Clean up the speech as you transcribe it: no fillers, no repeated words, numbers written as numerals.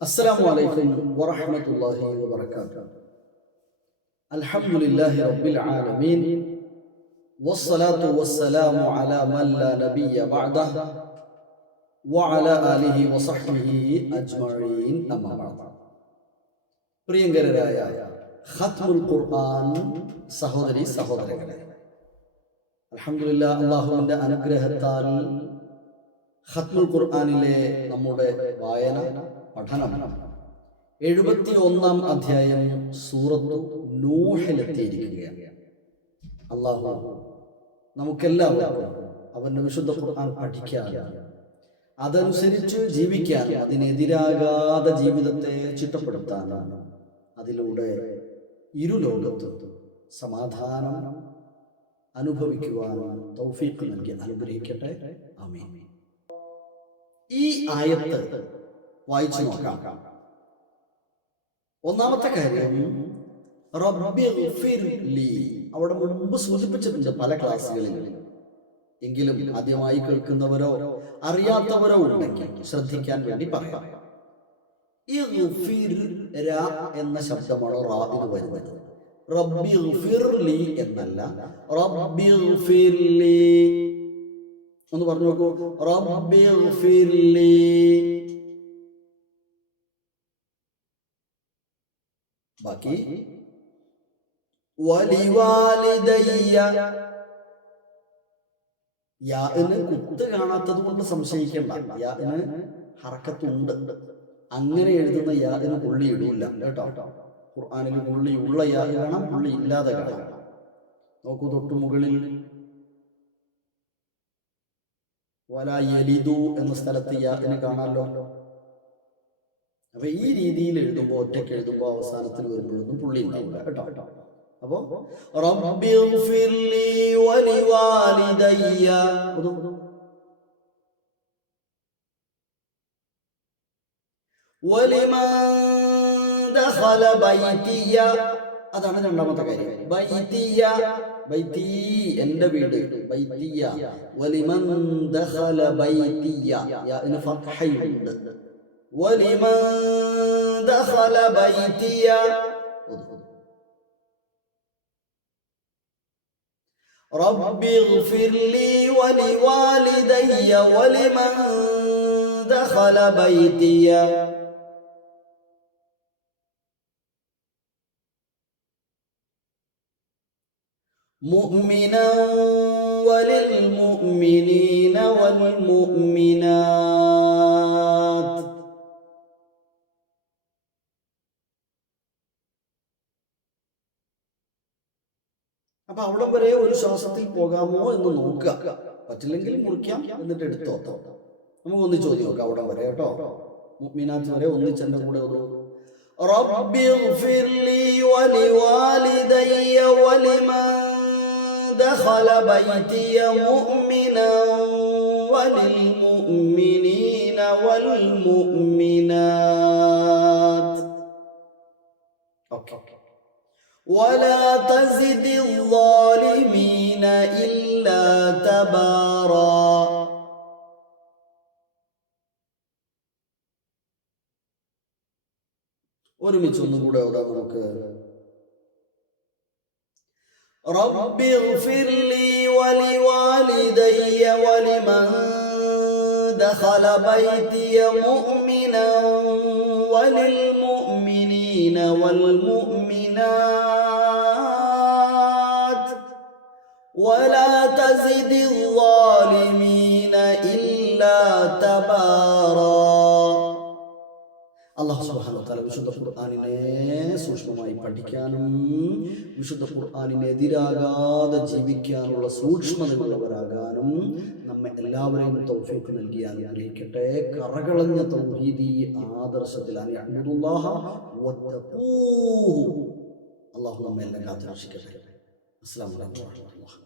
السلام عليكم ورحمة الله وبركاته. الحمد لله رب العالمين والصلاة والسلام على من لا نبي بعده وعلى آله وصحبه أجمعين أما بعد. പ്രിയങ്കരായ ഖത്മുൽ ഖുർആൻ സഹോദരി സഹോദരങ്ങളെ, അൽഹംദുലില്ലാഹ് അല്ലാഹുവിന്റെ അനുഗ്രഹത്താൽ ഖത്മുൽ ഖുർആനിലെ നമ്മുടെ വായന പഠനം 71-ാം അധ്യായം സൂറത്തു നൂഹിലെത്തിയിരിക്കുകയാണ്. അല്ലാഹു നമുക്കെല്ലാവർക്കും അവന്റെ വിശുദ്ധ ഖുർആൻ പഠിക്കാൻ, അതനുസരിച്ച് ജീവിക്കാൻ, അതിനെതിരാകാതെ ജീവിതത്തെ ചിട്ടപ്പെടുത്താനാണ്, അതിലൂടെ ഇരുലോകത്തും സമാധാനം അനുഭവിക്കുവാൻ തൗഫീഖ് നൽകി അനുഗ്രഹിക്കട്ടെ. ആമീൻ. ഈ ആയത്ത് വായിച്ചു നോക്കാം. ഒന്നാമത്തെ കാര്യം റബ്ബിഗ്ഫിർ ലീ, അവിടെ മുമ്പ് സൂചിപ്പിച്ചിട്ടുണ്ട് പല ക്ലാസ്സുകളിൽ. എങ്കിലും ആദ്യമായി കേൾക്കുന്നവരോ അറിയാത്തവരോ ഉണ്ടെങ്കിൽ ശ്രദ്ധിക്കാൻ വേണ്ടി പറയാം. ഇഗ്ഫിർ ര എന്ന ശബ്ദമാണ് റാഇന് വരുന്നത്. റബ്ബിഗ്ഫിർ ലീ എന്നല്ല, റബ്ബിഗ്ഫിർ ലീ. ഒന്ന് പറഞ്ഞു നോക്കൂ, റബ്ബിഗ്ഫിർ ലീ. ബാക്കി വലിവാലിദയ്യ, യാഇന് കുത്ത് കാണാത്തത് കൊണ്ട് സംശയിക്കേണ്ട. യാഇന് ഹറക്കത്തുണ്ട്. അങ്ങനെ എഴുതുന്ന യാഇന് പുള്ളി ഇടൂല കേട്ടോ. ഖുർആനിൽ പുള്ളി ഉള്ള യാ കാണാം, പുള്ളി ഇല്ലാതെ കാണാം. നോക്കൂ, തൊട്ടു മുകളിൽ വലാ യലിദു എന്ന സ്ഥലത്ത് യാഇന് കാണാമല്ലോ. അപ്പൊ ഈ രീതിയിൽ എഴുതുമ്പോൾ, ഒറ്റയ്ക്ക് എഴുതുമ്പോൾ അവസാനത്തിൽ വരുമ്പോഴൊന്നും പുള്ളി ഉണ്ടാവില്ല കേട്ടോ. അപ്പോ റബ്ബിഗ്ഫിർ ലീ വലിവാലിദയ്യ, വലിമൻ ദഖല ബൈതിയ, അതാണ് രണ്ടാമത്തെ കാര്യം. ബൈതിയ, ബൈതി എന്റെ വീട്, ബൈതിയ. വലിമൻ ദഖല ബൈതിയ, യാഇന് ഫത്ഹയുണ്ട്. വലിമൻ ദഖല ബൈതിയ, റബ്ബിഗ്ഫിർ ലീ വലിവാലിദയ്യ വലിമൻ ദഖല ബൈതിയ മുഅ്മിനൻ വലിൽ മുഅ്മിനീന വൽ മുഅ്മിനാത്ത്. അപ്പൊ അവിടെ വരെ ഒരു ശ്വാസത്തിൽ പോകാമോ എന്ന് നോക്കുക. പറ്റില്ലെങ്കിൽ മുറിക്കാം, എന്നിട്ട് എടുത്തോ. നമുക്ക് ഒന്നിച്ച് ചോദ്യം നോക്കാം അവിടെ വരെ കേട്ടോ. മുഅ്മിനാത്ത് വരെ ഒന്നിച്ചെന്റെ കൂടെ ഒരു റബ്ബിഗ്ഫിർ ലീ വലിവാലിദയ്യ വലിമൻ ദഖല ബൈതിയ മുഅ്മിനൻ വലിൽ മുഅ്മിനീന വൽ മുഅ്മിനാത്ത്. ഓക്കേ. ولا تزد الظالمين إلا تبارا. ഒരുമിച്ച് ഒന്നുകൂടെ ഓതാം നമുക്ക്. റബ്ബിഗ്ഫിർ ലീ വലിവാലിദയ്യ വലിമൻ ദഖല ബൈതിയ മുഅ്മിനൻ വലിൽ മുഅ്മിനീന വൽ മുഅ്മിനാത്ത് വലാ തസിദി الظالمين إلا تبارا. അല്ലാഹു സുബ്ഹാനഹു വ തആല വിശുദ്ധ ഖുർആനിനെ സൂക്ഷ്മമായി പഠിക്കാനും വിശുദ്ധ ഖുർആനിനെതിരാകാതെ ജീവിക്കാനുള്ള സൂക്ഷ്മതയുള്ളവരാകാനും നമ്മെ എല്ലാവരെയും തൗഫീഖ് നൽകി അനുഗ്രഹിക്കട്ടെ. കറകളഞ്ഞ തൗഹീദി ആദർശത്തിൽ അനിഅബ്ദുല്ലാഹ വത്തഖൂഹു. അല്ലാഹു നമ്മെ എല്ലാം കാത്തുരക്ഷിക്കട്ടെ. അസ്സലാമു അലൈക്കും വറഹ്മത്തുള്ളാഹി.